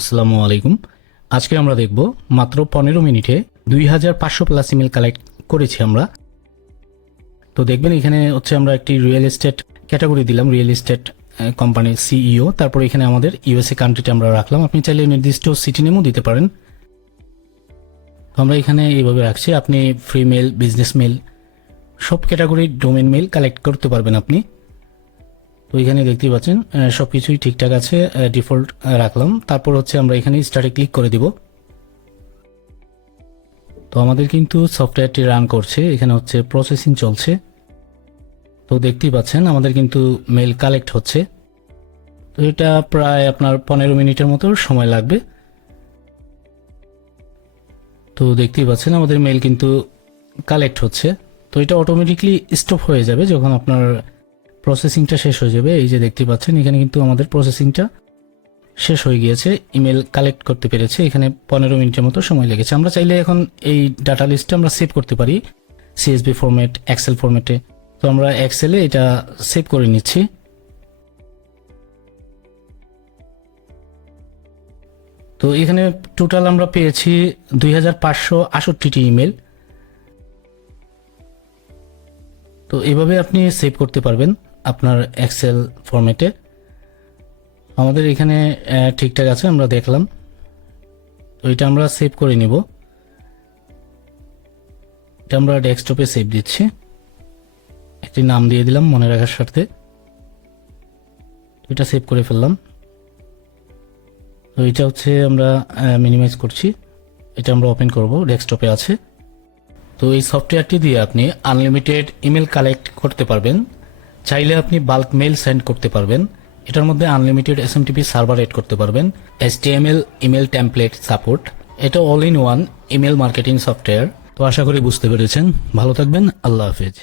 আসসালামু আলাইকুম। আজকে আমরা দেখব মাত্র 15 মিনিটে 2500 প্লাস ইমেল কালেক্ট করেছি আমরা। তো দেখবেন এখানে হচ্ছে আমরা একটি রিয়েল এস্টেট ক্যাটাগরি দিলাম, রিয়েল এস্টেট কোম্পানির সিইও। তারপর এখানে আমাদের ইউএসএ কান্ট্রিটা আমরা রাখলাম। আপনি চাইলে নির্দিষ্ট সিটি নেমও দিতে পারেন। তো আমরা এখানে এইভাবে রাখছি। আপনি ফ্রি মেল, বিজনেস মেল, সব ক্যাটাগরির ডোমেন মেল কালেক্ট করতে পারবেন আপনি। তো এখানে দেখতেই পাচ্ছেন সব কিছুই ঠিকঠাক আছে, ডিফল্ট রাখলাম। তারপর হচ্ছে আমরা এখানে স্টার্টে ক্লিক করে দিব। তো আমাদের কিন্তু সফটওয়্যারটি রান করছে, এখানে হচ্ছে প্রসেসিং চলছে। তো দেখতেই পাচ্ছেন আমাদের কিন্তু মেল কালেক্ট হচ্ছে। তো এটা প্রায় আপনার 15 মিনিটের মতো সময় লাগবে। তো দেখতেই পাচ্ছেন আমাদের মেল কিন্তু কালেক্ট হচ্ছে। তো এটা অটোমেটিকলি স্টপ হয়ে যাবে যখন আপনার প্রসেসিংটা শেষ হয়ে যাবে। এই যে দেখতে পাচ্ছেন এখানে কিন্তু আমাদের প্রসেসিংটা শেষ হয়ে গিয়েছে, ইমেল কালেক্ট করতে পেরেছে। এখানে 15 মিনিটের মতো সময় লেগেছে। আমরা চাইলে এখন এই ডাটা লিস্টটা আমরা সেভ করতে পারি সিএসভি ফরম্যাট, এক্সেল ফরম্যাটে। তো আমরা এক্সেলে এটা সেভ করে নিচ্ছি। তো এখানে টোটাল আমরা পেয়েছি 2568টি ইমেল। তো এভাবে আপনি সেভ করতে পারবেন আপনার এক্সেল ফরম্যাটে। আমাদের এখানে ঠিকঠাক আছে, আমরা দেখলাম। তো এটা আমরা সেভ করে নিব। এটা আমরা ডেস্কটপে সেভ দিচ্ছি, একটি নাম দিয়ে দিলাম মনে রাখার স্বার্থে। এটা সেভ করে ফেললাম। তো এটা হচ্ছে আমরা মিনিমাইজ করছি, এটা আমরা ওপেন করব, ডেস্কটপে আছে। তো এই সফটওয়্যারটি দিয়ে আপনি আনলিমিটেড ইমেল কালেক্ট করতে পারবেন। চাইলে আপনি বাল্ক মেল সেন্ড করতে পারবেন। এটার মধ্যে আনলিমিটেড এসএমটিপি সার্ভার এড করতে পারবেন, HTML ইমেল টেমপ্লেট সাপোর্ট। এটা all in one email marketing software. তো আশা করি বুঝতে পেরেছেন। ভালো থাকবেন, আল্লাহ হাফেজ।